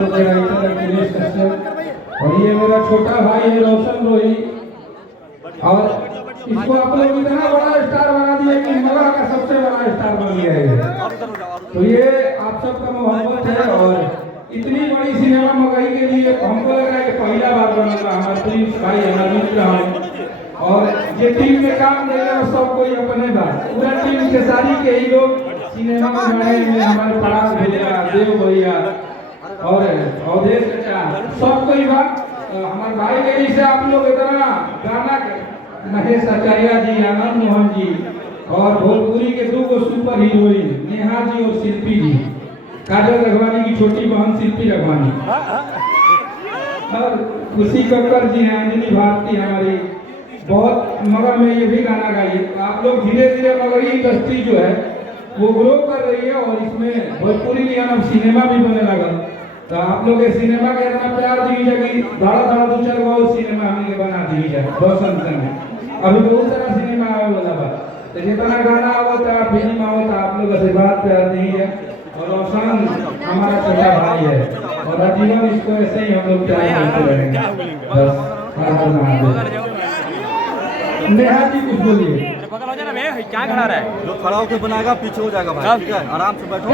और ये मेरा छोटा भाई है रोशन रोही, और इसको आप लोग इतना बड़ा स्टार बना दिया कि मगह का सबसे बड़ा स्टार बन गया है। तो ये आप सबका मोहब्बत है, और इतनी बड़ी सिनेमा मगही के लिए हमको लग रहा है कि पहला बार बन रहा हमारे प्रिंस भाई अमित राम, और ये टीम में काम करेगा सब कोई अपने बात पूरा टीम के सारी के ही लोग सिनेमा में बने हैं। हमारे पराग भैया, देव भैया और अवधेश चाचा सब कोई बात हमारे भाई के से आप लोग इतना गाना महेश आचार्य जी, आनंद मोहन जी, और भोजपुरी के दो सुपर हीरोइन नेहा जी और शिल्पी जी, काजल रघवानी की छोटी बहन शिल्पी रघवानी, और खुशी कक्कर जी हैं, अंजलि भारती हमारी बहुत मगर में ये भी गाना गाइए। आप लोग धीरे धीरे मगही इंडस्ट्री जो है वो ग्रो कर रही है, और इसमें भोजपुरी लिया नाम सिनेमा भी बने लगा। तो आप लोग ये सिनेमा के इतना प्यार दीजिए कि धड़ा धड़ा दो चार गो सिनेमा हमने बना दीजिए रोशन संग। अभी बहुत सारा सिनेमा आवे वाला बा, तो जितना गाना आवता है फिल्म आवता आप लोग आशीर्वाद प्यार दीजिए। और रोशन हमारा छोटा भाई है, और आजीवन इसको ऐसे ही हम लोग प्यार करते रहेंगे। बस नेहा जी कुछ बोलिए। क्या खड़ा रहा है? जो खड़ा होकर बनाएगा पीछे हो जाएगा भाई, ठीक है? आराम से बैठो।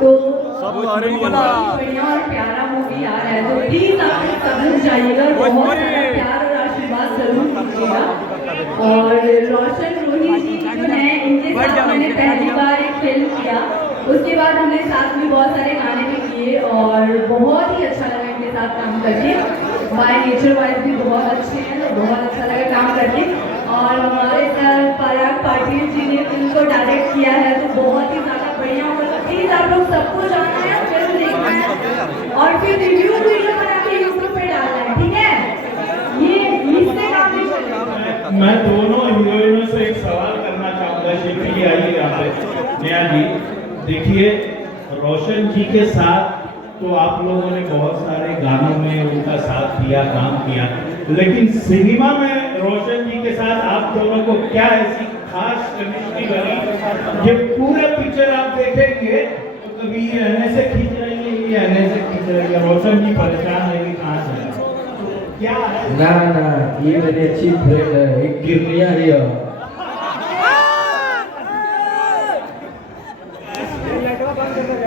तो बढ़िया और प्यारा मूवी आ रहा है, तो प्लीज आप सब लोग जाइएगा, बहुत सारा प्यार और आशीर्वाद जरूर दीजिएगा। और रोशन रोही जी जो है, इनके साथ मैंने पहली बार एक फिल्म किया, उसके बाद हमने साथ में बहुत सारे गाने भी किए, और बहुत ही अच्छा लगा इनके साथ काम करके। बाय नेचर वाइज भी बहुत अच्छे हैं, तो बहुत अच्छा लगा काम करके। और हमारे सर पराग पाटिल जी ने फिल्म को डायरेक्ट किया है, तो बहुत ही ज़्यादा बढ़िया होगा। प्लीज़ आप लोग सबको जाना है, फिल्म देखना है, और फिर रिव्यू वीडियो बना के यूट्यूब पे डालना है, ठीक है? ये इससे काम नहीं चलेगा। मैं दोनों हीरोइनों से एक सवाल करना चाहूँगा। शिल्पी जी आइए यहाँ पे। नेहा जी देखिए, रोशन जी के साथ तो आप लोगों ने बहुत सारे गानों में उनका साथ दिया, काम किया, लेकिन सिनेमा में रोशन जी के साथ आप दोनों को क्या ऐसी खास केमिस्ट्री बनी? ये पूरे पिक्चर आप देखेंगे तो कभी ये रहने से खींच रही है, ये रहने से खींच रही है, रोशन जी परेशान है कि कहाँ से क्या है? ना ना, ये मेरी अच्छी फ्रेंड है, एक गिरनिया ही है।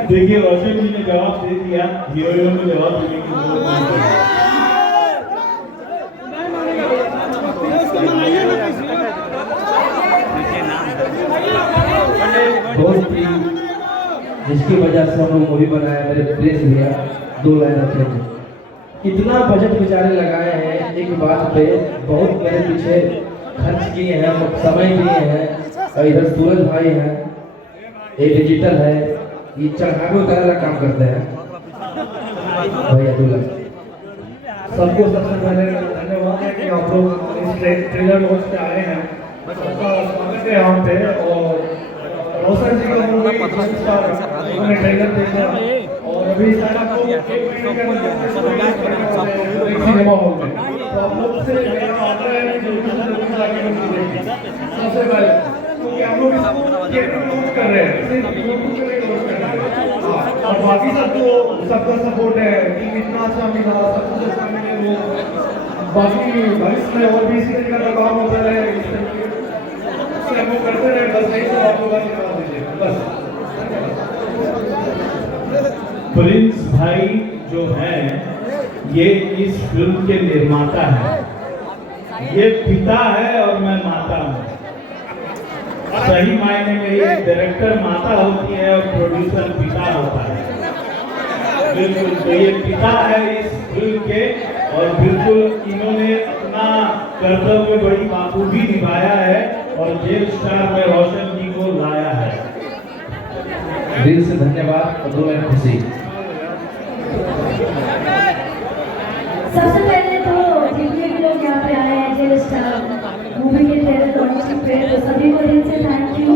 देखिए रोशन जी ने जवाब दे दिया, हीरोइनों ने जवाब देने की जरूरत नहीं है। जिसकी वजह से हम लोग मूवी बनाया, मेरे प्रेस भैया 2 लाइन रखे थे। इतना बजट बेचारे लगाए हैं एक बात पे, बहुत मेरे पीछे खर्च किए हैं, समय दिए हैं। और इधर सूरज भाई हैं, ये डिजिटल है, ये चढ़ावे उतारने का काम करते हैं भैया दूल्हा। सबको सबसे पहले धन्यवाद है कि आप लोग इस ट्रेलर लॉन्च पे आए हैं, सबका स्वागत है यहाँ पे। और रोशन जी का मूवी हमने ट्रेलर देखा, और अभी सारा को सिनेमा हॉल में, तो आप लोग से मेरा आग्रह है कि जरूर जाके मूवी देखें। सबसे पहले क्योंकि हम लोग इसको थिएटर में लॉन्च कर रहे हैं, सिर्फ यूट्यूब पे लॉन्च कर रहे हैं, और बाकी सबको सबका सपोर्ट है, टीम इतना अच्छा मिला, सब कुछ अच्छा मिले। वो बाकी भविष्य में और भी इसी तरीके का काम होता है, इस तरीके से हम लोग करते रहे। बस यही सब आप लोग आशीर्वाद दीजिए बस। प्रिंस भाई जो हैं, ये इस फिल्म के निर्माता हैं, ये पिता है और मैं माता हूँ। सही मायने में ये डायरेक्टर माता होती है और प्रोड्यूसर पिता होता है। बिल्कुल, तो ये पिता है इस फिल्म के, और बिल्कुल इन्होंने अपना कर्तव्य बड़ी बाखूबी निभाया है, और जेल स्टार में रोशन जी को लाया है। दिल से धन्यवाद और 2 लाइन खुशी। सबसे पहले तो जितने भी लोग यहाँ पे आए हैं जेल स्टार मूवी के ट्रेलर लॉन्चिंग पे, तो सभी को दिल से थैंक यू।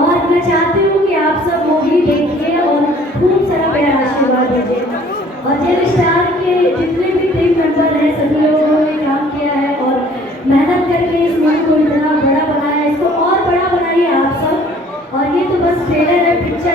और मैं चाहती हूँ कि आप सब मूवी देखिए और खूब सारा प्यार आशीर्वाद दीजिए। और जेल स्टार के जितने भी टीम मेंबर हैं, सभी लोगों ने काम किया है और मेहनत करके इस मूवी को इतना बड़ा बनाया है। इसको और बड़ा बनाइए आप सब। और ये तो बस ट्रेलर है, पिक्चर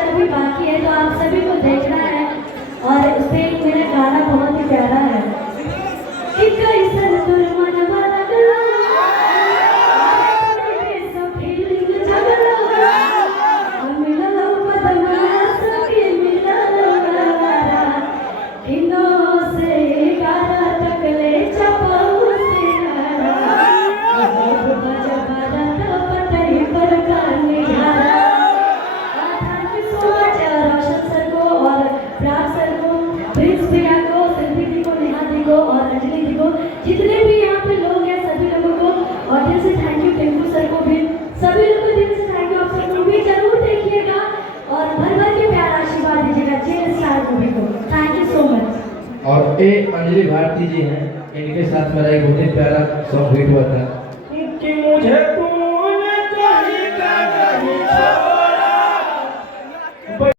और ए अंजलि भारती जी हैं, इनके साथ मेरा एक बहुत ही प्यारा सॉन्ग हिट हुआ था कि मुझे तूने कहीं का नहीं छोड़ा।